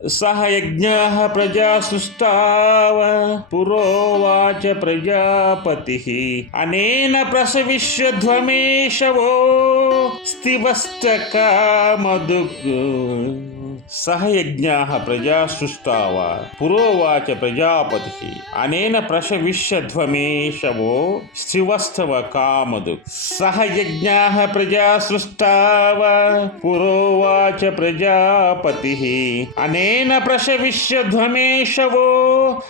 సహ యజ్ఞः ప్రజా సృష్టావ పురోవాచ ప్రజాపతి అనేన ప్రసవిష్యధ్వమేషవో స్థివష్టకామదుగ్ సహ యజ్ఞాः ప్రజా సృష్టావ పురోవాచ ప్రజాపతి అనేన ప్రసవిష్యధ్వమేషవో శివస్థవ కామదు సహ ప్రజా సృష్టావ పురోవాచ ప్రజాపతి అనే ఏన ప్రసవిష్యధ్వమేషవో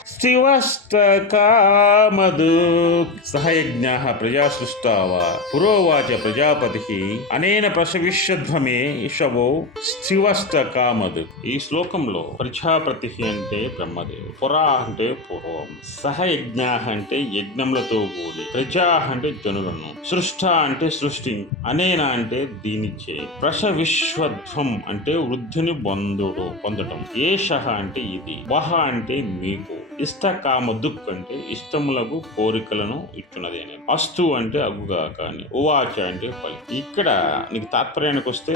స్థివస్త కామదు సహ యజ్ఞాः ప్రజా సృష్టావ పురోవాచ ప్రజాపతి అనేన ప్రసవిష్యధ్వమే ఇషవో స్థివస్త ఈ శ్లోకంలో ప్రజాపతి అంటే బ్రహ్మదేవుడు పురా అంటే పూర్వం సహయజ్ఞ అంటే యజ్ఞములతో కూడి ప్రజా అంటే జనులను సృష్ట అంటే సృష్టి అనేన అంటే దీనిచ్చే ప్రస విశ్వధ్వం అంటే వృద్ధుని బంధుడు పొందటం. ఏష అంటే ఇది వహ అంటే మీకు. ఇష్ట కామ దుక్ అంటే ఇష్టములకు కోరికలను ఇచ్చున్నది అని అస్తు అంటే అగుగా కానీ ఉవాచ అంటే పలి ఇక్కడ నీకు తాత్పర్యానికి వస్తే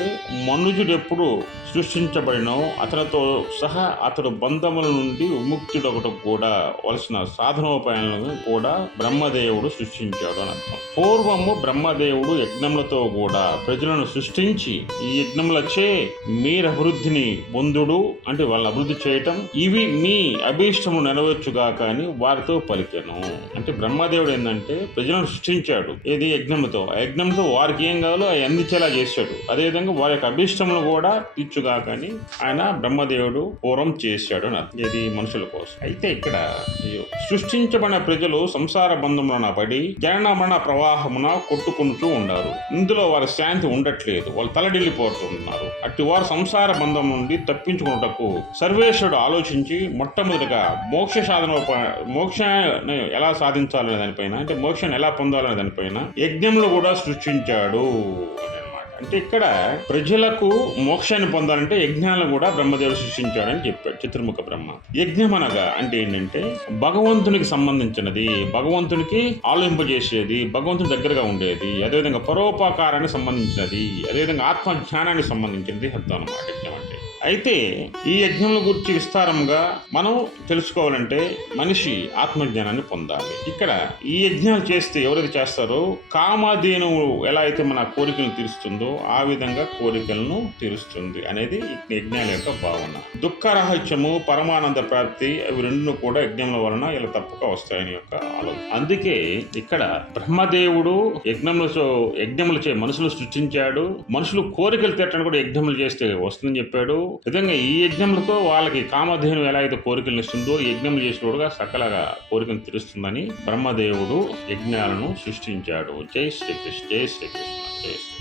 మనుజుడు ఎప్పుడు సృష్టించబడినో అతనితో సహా అతడు బంధముల నుండి విముక్తుడొకటి కూడా వలసిన సాధనోపాయాలను కూడా బ్రహ్మదేవుడు సృష్టించాడు అని అర్థం. పూర్వము బ్రహ్మదేవుడు యజ్ఞములతో కూడా ప్రజలను సృష్టించి ఈ యజ్ఞములచే మీరు అభివృద్ధిని పొందుడు అంటే వాళ్ళ అభివృద్ధి చేయటం. ఇవి మీ అభీష్టము నెరవేర్చుగా అని వారితో పలికాను. అంటే బ్రహ్మదేవుడు ఏంటంటే ప్రజలను సృష్టించాడు. ఏది? యజ్ఞముతో. ఆ యజ్ఞంతో వారికి ఏం కావాలో అవి అందించేలా చేశాడు అదేవిధంగా వారి యొక్క అభీష్టములు కూడా తీర్చుగా కానీ ఆయన బ్రహ్మదేవుడు పూర్వం చేశాడు అని ఇది మనుషుల కోసం. అయితే ఇక్కడ సృష్టించబడిన ప్రజలు సంసార బంధమున పడి జనన మరణ ప్రవాహమున కొట్టుకుంటూ ఉండారు. ఇందులో వారి శాంతి ఉండట్లేదు. వాళ్ళు తలడిల్లిపోతున్నారు. అట్టి వారు సంసార బంధం నుండి తప్పించుకున్నటకు సర్వేశ్వరుడు ఆలోచించి మొట్టమొదటిగా మోక్ష సాధన మోక్షాన్ని ఎలా సాధించాలనే దానిపైన అంటే మోక్షాన్ని ఎలా పొందాలనే దానిపైన యజ్ఞములు కూడా సృష్టించాడు అంటే ఇక్కడ ప్రజలకు మోక్షాన్ని పొందాలంటే యజ్ఞాలను కూడా బ్రహ్మదేవుడు సృష్టించాడని చెప్పాడు చతుర్ముఖ బ్రహ్మ. యజ్ఞం అనగా అంటే ఏంటంటే భగవంతునికి సంబంధించినది భగవంతునికి ఆలోచింపజేసేది భగవంతుని దగ్గరగా ఉండేది అదేవిధంగా పరోపకారానికి సంబంధించినది అదేవిధంగా ఆత్మ జ్ఞానానికి సంబంధించినది అర్థం అనమాట యజ్ఞం అంటే. అయితే ఈ యజ్ఞముల గురించి విస్తారంగా మనం తెలుసుకోవాలంటే మనిషి ఆత్మజ్ఞానాన్ని పొందాలి. ఇక్కడ ఈ యజ్ఞాలు చేస్తే ఎవరైతే చేస్తారో కామాధీనము ఎలా అయితే మన కోరికలను తీరుస్తుందో ఆ విధంగా కోరికలను తీరుస్తుంది అనేది యజ్ఞాల యొక్క భావన. దుఃఖ రహస్యము పరమానంద ప్రాప్తి అవి రెండు కూడా యజ్ఞముల వలన ఇలా తప్పక వస్తాయని యొక్క ఆలోచన. అందుకే ఇక్కడ బ్రహ్మదేవుడు యజ్ఞములతో యజ్ఞములచే మనుషులు సృష్టించాడు. మనుషులు కోరికలు తీర్చడానికి కూడా యజ్ఞములు చేస్తే వస్తుందని చెప్పాడు. విధంగా ఈ యజ్ఞములతో వాళ్ళకి కామధేను ఎలా అయితే కోరికలు ఇస్తుందో యజ్ఞం యజ్ఞములు చేసినోడుగా సకలగా కోరికను తీరుస్తుందని బ్రహ్మదేవుడు యజ్ఞాలను సృష్టించాడు. జై శ్రీకృష్ణ జై శ్రీకృష్ణ జై శ్రీ